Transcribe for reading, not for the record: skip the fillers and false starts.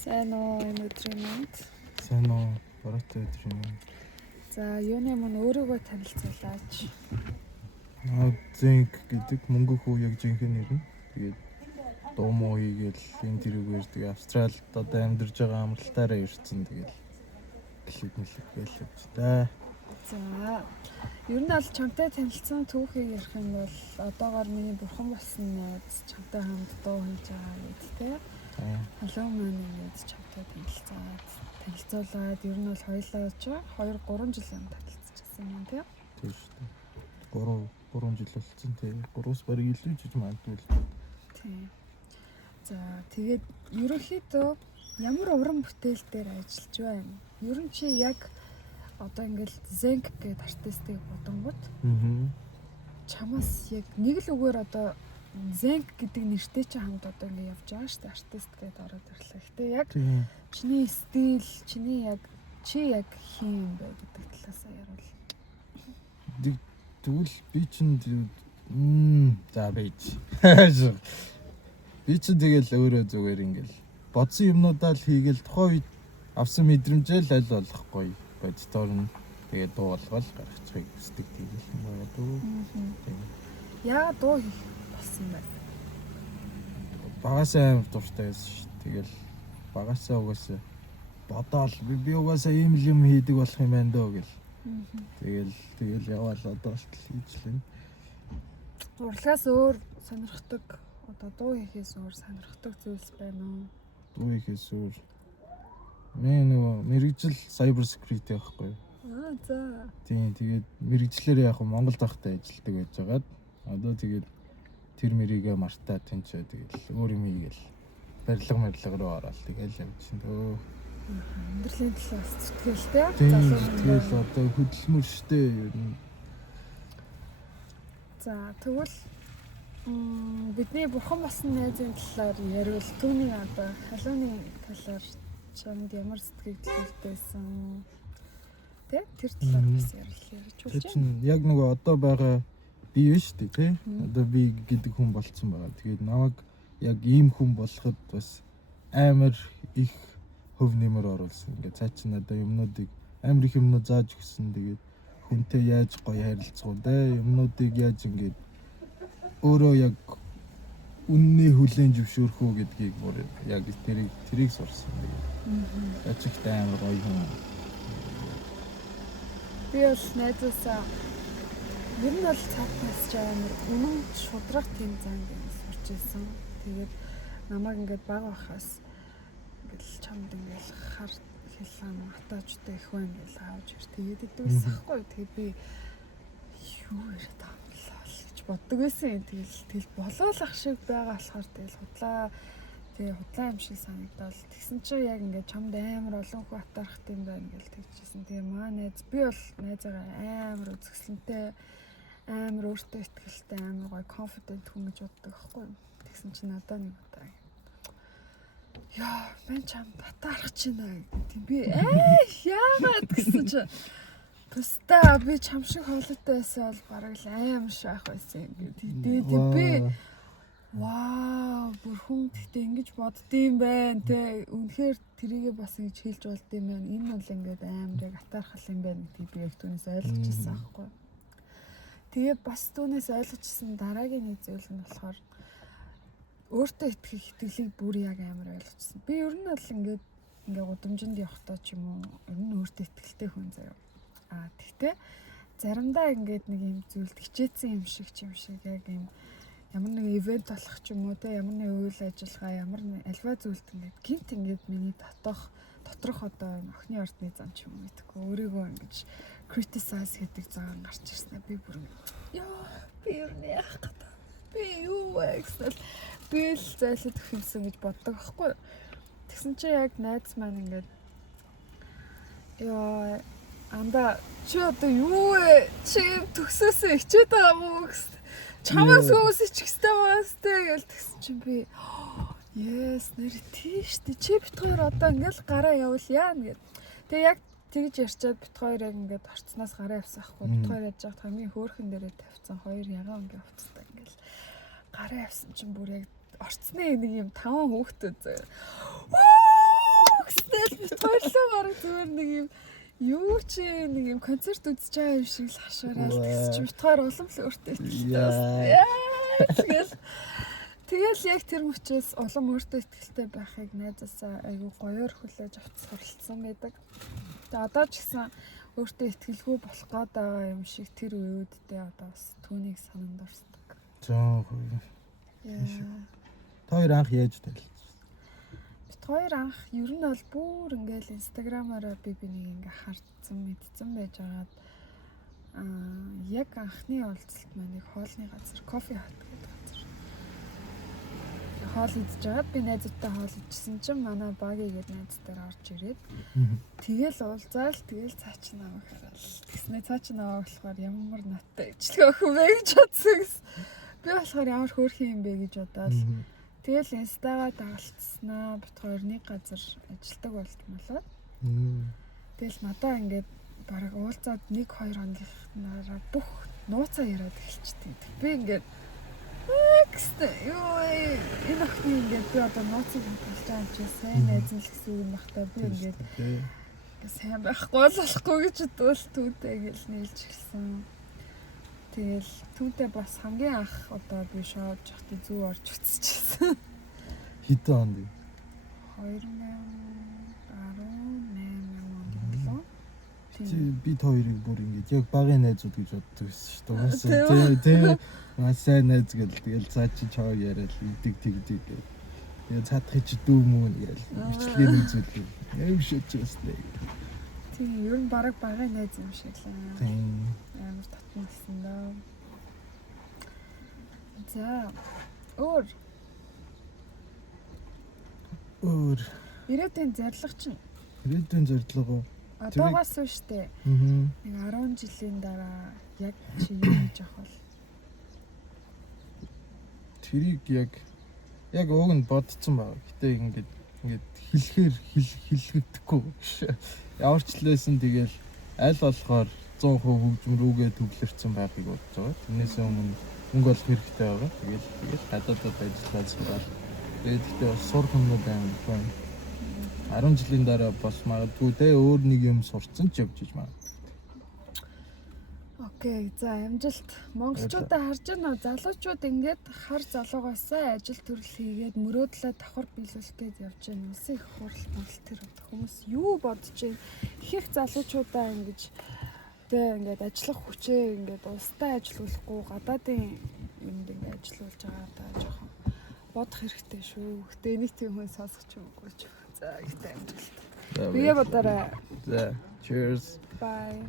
Сайн уу энэ өдрийн мэнд. Сайн уу бороотой өдрийн мэнд. За юуны мөн өөрийгөө танилцуулаач. Зинк гэдэг мөнгө хүү яг жинхэнэ нэр нь. Тэгээд дуу муу хийгээл энэ тэрүүгээр тэгээ Австралид одоо амьдарч байгаа амралтаараа ирсэн. Тэгээд клип гээл явж та. За ер нь аль чамтай танилцсан түүхийг ярих юм бол одоогоор миний бурхан болсон найз чамтай хамт дуу хийж байгаа гэдэг тийм. Халуун маань ингэж чамтай танилцуулаад ер нь бол хоёулаа ч 2-3 жил юм танилцчихсан юм тийм. Тийм шүү дээ. 3 жил болсон тийм. 3-аас бараг илүү жиж магадгүй л. Тийм. За тэгээд ерөнхийдөө ямар уран бүтээл дээр ажиллаж байна? Ер нь чи яг одоо ингээл Зенк гэдэг артистыг бодонгууд чамаас яг нэг л үгээр одоо Зенк гэдэг нэртэй чи хамт одоо ингээ явж байгаа шүү дээ артист гэдээ ороод ирлээ. Гэтэ яг чиний стил, чи яг хин бэ гэдэг талаасаа ярил. Тэгвэл би чинь за бийж. Би чинь тэгэл өөрөө зүгээр ингээл бодсон юмнуудаа л хийгээл тухайн үед авсан мэдрэмжээ л аль болох гоё бодтоор нь тэгээ дуу болгоод гаргачихыг хүсдэг тийм юм байна дөө. Яа дуу хийх болсон бэ? Багасаа амар дуртай байсан ш. Тэгэл багасаа угаасаа бодоол би угаасаа ийм л юм хийдэг болох юм байна дөө гэл. Тэгэл яваал одоо ч хийжлээ. Урлагаас өөр сонирхдаг одоо дуу хийхээс өөр сонирхдаг зүйлс байна уу? Дуу хийхээс өөр нөгөө мэрэгжил cyber security байхгүй юу? За. Тийм тэгээд мэрэгчлэр яг Монгол дахтай ажилладаг байж байгаад одоо тэгээд тэр мэрийгээ мартаа тэнцээ тэгэл өөр юм хийгээл барилга руу ороод тэгэл явчихсан дөө. Амьдралын талаас зүтгэлтэй тэгэл одоо хөдөлмөр штэ ер нь. За тэгвэл бидний бурхан болсон найзын талаар ярил түүний одоо халууны талаар чамд ямар сэтгэл төлөвлөсөн тэ тэр талаар бас ярих болж байна. Чинь яг нөгөө одоо байгаа би биш үү те одоо би гэдэг хүн болцсон байгаа. Тэгээд намайг яг ийм хүн болоход бас амар их хөв нэмэр оруулсан. Ингээд цаа чин одоо юмнуудыг амар их юмнууд зааж өгсөн. Тэгээд хүнтэй яаж гоё харилцах уу те юмнуудыг яаж ингээд өөрөө яг үнний хүлэн зөвшөөрөх үү гэдгийг бүр яг тэрийг сурсан. Ачигтай амар гоё юм. Би бол найзаасаа ер нь бол цаатнаас ч амар үнэн шудрах тийм зан сурч ирсэн. Тэгээд намайг ингээд баг байхаас ингээл чамд ингээл хар хилэн матаажтай их байна гэж аавж ирт. Тэгээд идэгс ахгүй. Тэгээд би юу яриад таамлаа гэж боддог байсан. Тэгэл болоолах шиг байгаа болохоор тэгэл худлаа юм шиг санагдал. Тэгсэн чинь яг ингээд чамд амар олон хүү атархт юм байна гэж тэгчихсэн. Тэгээ маа найз би бол найзаагаа амар үзэсгэлэнтэй амар өөртөө ихтэй амар гоё confident хүн гэж боддог байхгүй юу. Тэгсэн чинь надаа нэг удаа яа мен чамд атарах чинь гэдэг. Би яагаад гэсэн чинь тустаа би чам шиг хоолойтой байсан бол бараг л амар шаах байсан гэдэг. Би вау бүр хүн гэхдээ ингэж боддсон байна те үнэхээр тэрийгээ бас ингэж хэлж болдсон байна. Энэ бол ингээд амар яг атаархал юм байна гэдгийг би яг түүнээс ойлгочихсон аахгүй. Тэгээ бас түүнээс ойлгочихсон дараагийн нэг зүйл нь болохоор өөртөө итгэх итгэлийг бүр яг амар ойлгочихсон. Би ер нь бол ингээд гудамжинд явахдаа ч юм уу ер нь өөртөө итгэлтэй хүн заяа. Тэгтээ заримдаа ингээд нэг юм зүйлд хичээсэн юм шиг яг юм ямар нэг ивент болох ч юм уу те ямар нэг үйл ажиллагаа ямар нэг альва зүйлд ингээд гинт ингээд миний доторх одоо охины ордны зам ч юм уу гэдэггүй өөрийгөө ингэж criticize гэдэг зам гарч ирсэн. Би бүр яа би юу яах гэдэг. Би юу excel би л зайлшгүй төхөмсөн гэж боддог байхгүй. Тэгсэн чи яг найз маань ингээд яа анда чи одоо юу вэ? Чи төгсөөсөө хичээд байгаа мó гэсэн. Чамаас хүмүүс ичгэстэй маастай гэж тэгсэн чинь би yes нэр тийштэй чи бит хоёр одоо ингээл гараа явуулъя гэд. Тэгээ яг тэгж ярьчаад бит хоёр яг ингээд орцноос гараа явсан ахгүй. Бит хоёр яаж яах хамгийн хөөрхөн дээрээ тавьсан хоёр ягаан ингээд уцтай ингээл гараа явсан чинь бүр яг орцны нэг юм 5 хүүхдүүд заяа. Хоёрлоо бараг зүгээр нэг юм юу чи нэг юм концерт үзэж байгаа юм шиг л хашаараад тэгс чи битгаар улам л өөртөө итгэлтэй. Тэгэл яг тэр мөчөөс улам өөртөө итгэлтэй байхыг найзаасаа айгүй гоёор хүлээж авч суралцсан байдаг. Тэгээ одоо ч гэсэн өөртөө итгэлгүй болох гээд байгаа юм шиг тэр үеүүддээ одоо бас түүнийг санаанд орсдог. Жоо. Тэр анх яаж танилцсан? Бид хоёр анх ер нь бол бүр ингээл инстаграмаараа би нэг ингээ хардсан мэдсэн байж байгаад яг анхны уулзалт маань нэг хоолны газар, кофе хот гэдэг газар. Хоол идэж байгаад би найзтай хоол идчихсэн чинь манай багийн найз дээр орж ирээд тэгэл уулзаал тэгэл цааш намайг хараад тэгснэ цааш намайг болохоор ямар наттай ижлэг охин бэ гэж бодсон. Би болохоор ямар хөөрхөн юм бэ гэж бодоод тэгэл инстагаа дагалцснаа бит хоёр нэг газар ажилдаг болтмолоо. Тэгэл надаа ингээд бараг уулзаад 1-2 хоногнаараа бүх нууцаа яриад эхэлчихдэг. Би ингээд ёо энэ охин ингээд би одоо нууцыг хэлж байгаа юм чи сайн найз нь л гэсэн үг багтаа би ингээд сайн байхгүй болохгүй гэж бодвол түүтэй гэл нийлж эхэлсэн. Тэгэл түүтэй бас хамгийн анх одоо би шоуж явахдаа зүү орж үтсчихсэн. Хэдэн онд? 2018 онд. Бид хоёрыг бүр ингэж яг багын найзууд гэж боддог байсан шүү дээ. Тэгээ маш сайн найз гэл тэгэл цаа чи чаа яриад идэг тэгдэг. Тэгээ цаадах чи дүү мөн гээл бичлэгийн үзүүлээ. Яг шийдчихсэн. Тийм ер нь бараг багын найз юм шиг л аа. Тийм. Амар татна гэсэн дөө. За өөр ирээдүйн зорилго чинь ирээдүйн зорилго одоогоос үүштэй. Нэг 10 жилийн дараа яг чи юу хийж авах вэ? Тэрийг яг уг нь бодсон байна. Гэтэ ингээд хэлэхээр хэлэхдэггүй гэж. Ямар ч лээсэн тэгэл аль болохоор 100% хөгжим рүүгээ төвлөрсөн байхыг бодож байгаа. Тэрнээс өмнө мөнгө олох хэрэгтэй байгаа. Тэгэл гадаадд ажиллаад сураад тэгэхдээ бас сурах юмнууд байна. 10 жилийн дараа бас магадгүй те өөр нэг юм сурцсан ч явж иж магадгүй. Окей, за амжилт. Монголчуудаа харж байна уу? Залуучууд ингээд хар залуугаасаа ажил төрөл хийгээд мөрөөдлөө давхар биелүүлэх гээд явж байна. Улсын их хурл Монгол төр хүмүүс юу бодож байна? Их залуучуудаа ингэж тэ ингээд ажиллах хүчээ ингээд улстай ажилуулахгүй гадаадын юмд ингээд ажилуулж байгаа даа жоохон бодох хэрэгтэй шүү. Гэтэ нэг тийм хүн сонсох ч юмгүй ч. За ихтэй амжилт. Бие бодорой. За, cheers. Bye.